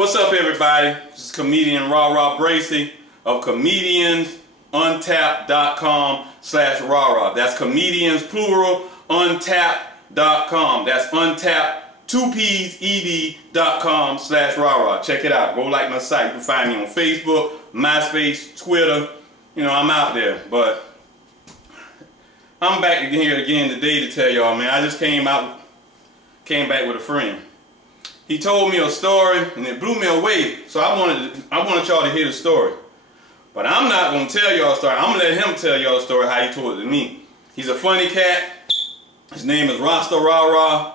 What's up, everybody? This is comedian Bracey of comediansuntapped.com/rah-rah. That's comedians plural untapped.com. That's untapped 2 P's ed.com/rah-rah. Check it out. Go like my site. You can find me on Facebook, MySpace, Twitter. You know, I'm out there. But I'm back here again today to tell y'all, man. I just came back with a friend. He told me a story and it blew me away. So I wanted y'all to hear the story. But I'm not gonna tell y'all a story. I'm gonna let him tell y'all a story how he told it to me. He's a funny cat. His name is Rasta Rah-Rah.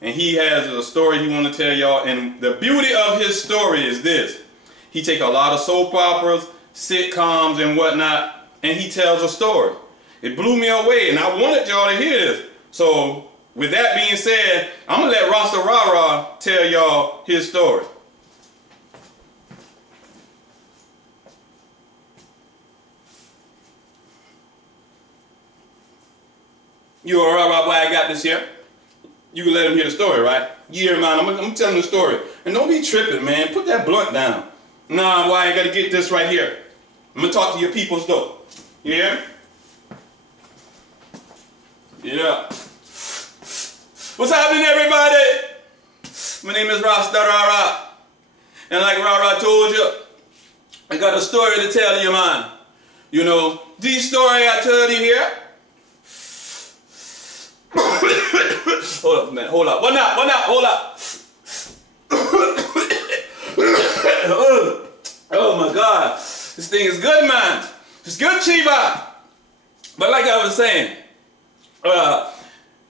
And he has a story he wanna tell y'all. And the beauty of his story is this. He take a lot of soap operas, sitcoms and whatnot, and he tells a story. It blew me away and I wanted y'all to hear this. So with that being said, I'm going to let Rasta Rah-Rah tell y'all his story. You all right, Rah-Rah, boy, I got this here. You can let him hear the story, right? Yeah, man, I'm going to tell him the story. And don't be tripping, man. Put that blunt down. Nah, boy, I got to get this right here. I'm going to talk to your peoples, though. You hear me? Yeah. What's happening, everybody? My name is Rasta Rah-Rah. And like Rah-Rah told you, I got a story to tell you, man. You know, this story I tell you here. Hold up, man. Hold up. Hold up. Oh my God. This thing is good, man. It's good, Chiba. But like I was saying,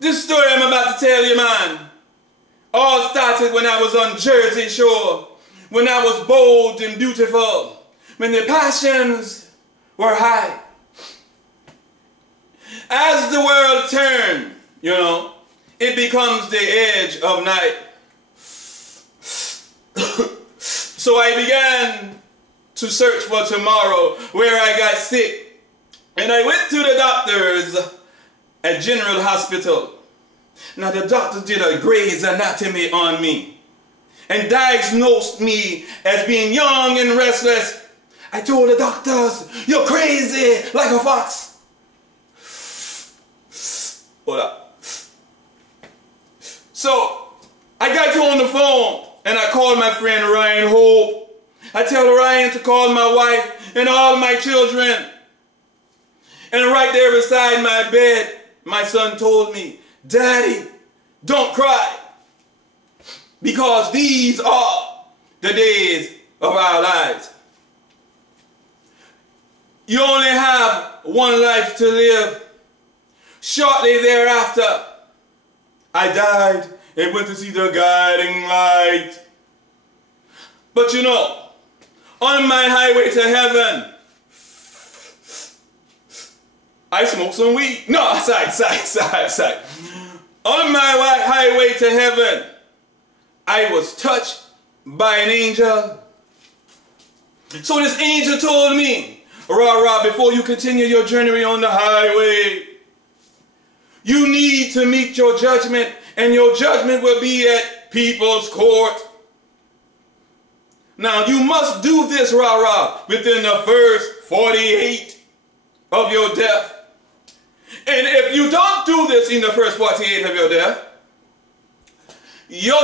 this story I'm about to tell you, man, all started when I was on Jersey Shore, when I was bold and beautiful, when the passions were high. As the world turned, you know, it becomes the edge of night. So I began to search for tomorrow where I got sick, and I went to the doctors at General Hospital. Now the doctors did a Grey's Anatomy on me and diagnosed me as being young and restless. I told the doctors, you're crazy like a fox. Hold up. So I got you on the phone and I called my friend Ryan Hope. I tell Ryan to call my wife and all my children. And right there beside my bed, my son told me, Daddy, don't cry, because these are the days of our lives. You only have one life to live. Shortly thereafter, I died and went to see the guiding light. But you know, on my highway to heaven, I smoked some weed. No, side. On my highway to heaven, I was touched by an angel. So this angel told me, Rah-Rah, before you continue your journey on the highway, you need to meet your judgment, and your judgment will be at people's court. Now you must do this, Rah-Rah, within the first 48 of your death. And if you don't do this in the first 48 of your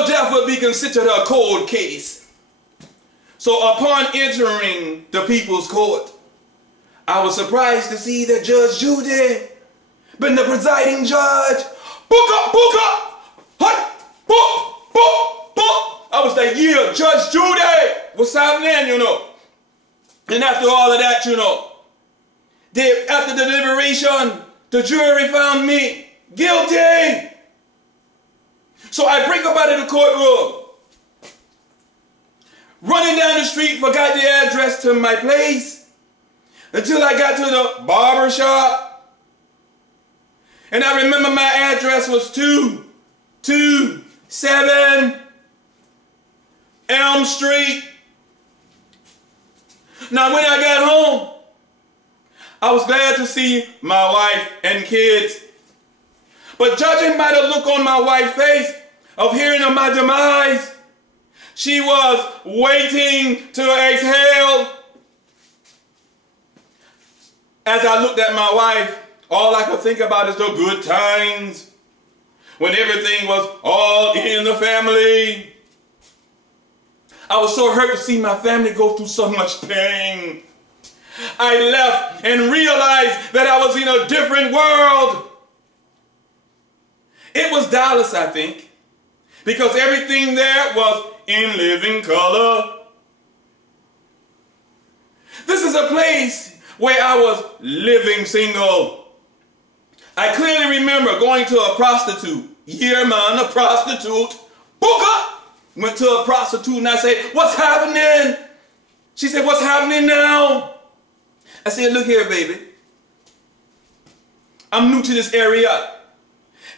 death will be considered a cold case. So upon entering the people's court, I was surprised to see that Judge Judy, been the presiding judge, book up, hut, book. I was like, yeah, Judge Judy, what's happening, you know? And after all of that, you know, after the deliberation, the jury found me guilty. So I break up out of the courtroom. Running down the street, forgot the address to my place until I got to the barber shop. And I remember my address was 227 Elm Street. Now when I got home, I was glad to see my wife and kids. But judging by the look on my wife's face of hearing of my demise, She was waiting to exhale. As I looked at my wife, all I could think about is the good times when everything was all in the family. I was so hurt to see my family go through so much pain. I left and realized that I was in a different world. It was Dallas, I think, because everything there was in living color. This is a place where I was living single. I clearly remember going to a prostitute. Yeah, man, a prostitute. Booker! Went to a prostitute and I said, what's happening? She said, what's happening now? I said, look here, baby. I'm new to this area.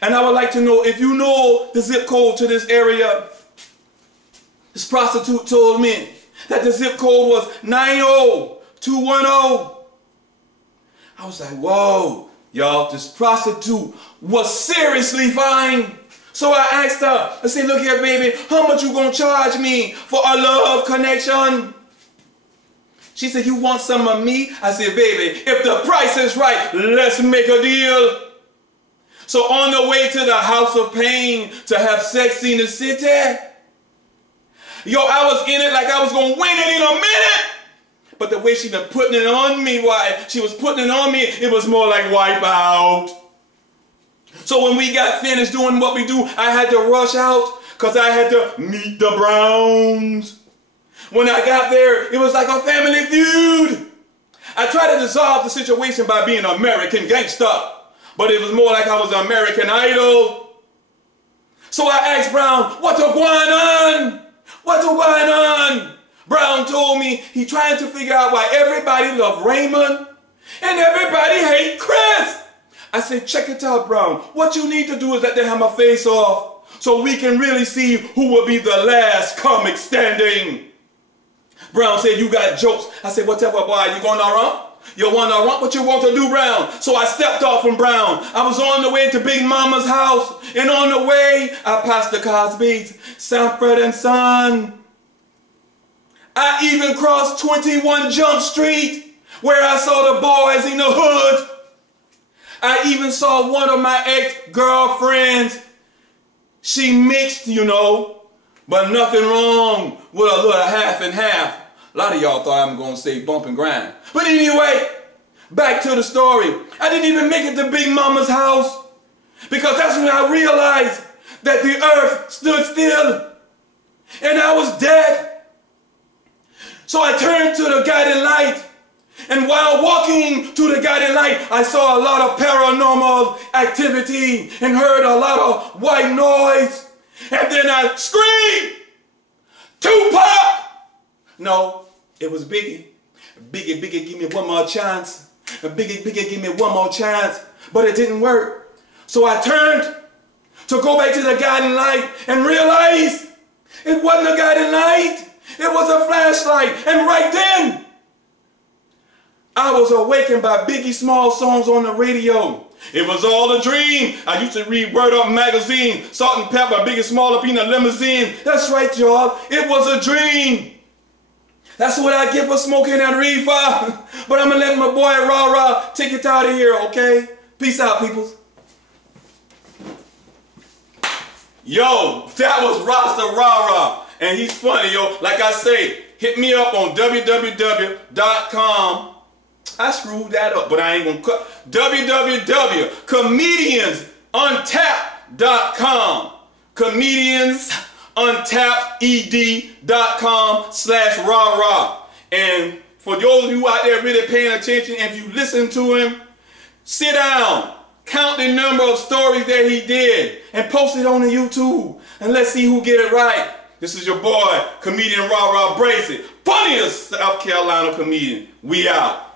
And I would like to know if you know the zip code to this area. This prostitute told me that the zip code was 90210. I was like, whoa, y'all, this prostitute was seriously fine. So I asked her, I said, look here, baby, how much you gonna charge me for a love connection? She said, you want some of me? I said, baby, if the price is right, let's make a deal. So on the way to the house of pain to have sex in the city, yo, I was in it like I was gonna win it in a minute. But the way she been putting it on me, she was putting it on me, it was more like wipe out. So when we got finished doing what we do, I had to rush out because I had to meet the Browns. When I got there, it was like a family feud. I tried to dissolve the situation by being an American gangster, but it was more like I was an American Idol. So I asked Brown, what's going on? What's going on? Brown told me he trying to figure out why everybody loved Raymond and everybody hate Chris. I said, check it out, Brown. What you need to do is let them have my face off so we can really see who will be the last comic standing. Brown said, you got jokes. I said, whatever, boy, you going to run? You want to run? What you want to do, Brown? So I stepped off from Brown. I was on the way to Big Mama's house, and on the way, I passed the Cosby's, Sanford and Son. I even crossed 21 Jump Street, where I saw the boys in the hood. I even saw one of my ex-girlfriends. She mixed, you know, but nothing wrong with a little half and half. A lot of y'all thought I'm going to say bump and grind. But anyway, back to the story. I didn't even make it to Big Mama's house because that's when I realized that the earth stood still and I was dead. So I turned to the guiding light. And while walking to the guiding light, I saw a lot of paranormal activity and heard a lot of white noise. And then I screamed, Tupac! No, it was Biggie. Biggie, give me one more chance. Biggie, give me one more chance. But it didn't work. So I turned to go back to the guiding light and realized it wasn't a guiding light. It was a flashlight. And right then, I was awakened by Biggie Small songs on the radio. It was all a dream. I used to read Word Up magazine, Salt and Pepper, Biggie Small up in a limousine. That's right, y'all. It was a dream. That's what I get for smoking that reefer. But I'm going to let my boy Rah take it out of here, okay? Peace out, peoples. Yo, that was Rasta Rah. And he's funny, yo. Like I say, hit me up on www.com. I screwed that up, but I ain't gonna cut. www.comediansuntapped.com. comediansuntapped.com/rah. And for those of you out there really paying attention, if you listen to him, sit down, count the number of stories that he did, and post it on the YouTube, and let's see who get it right. This is your boy, comedian Bracey, funniest South Carolina comedian. We out.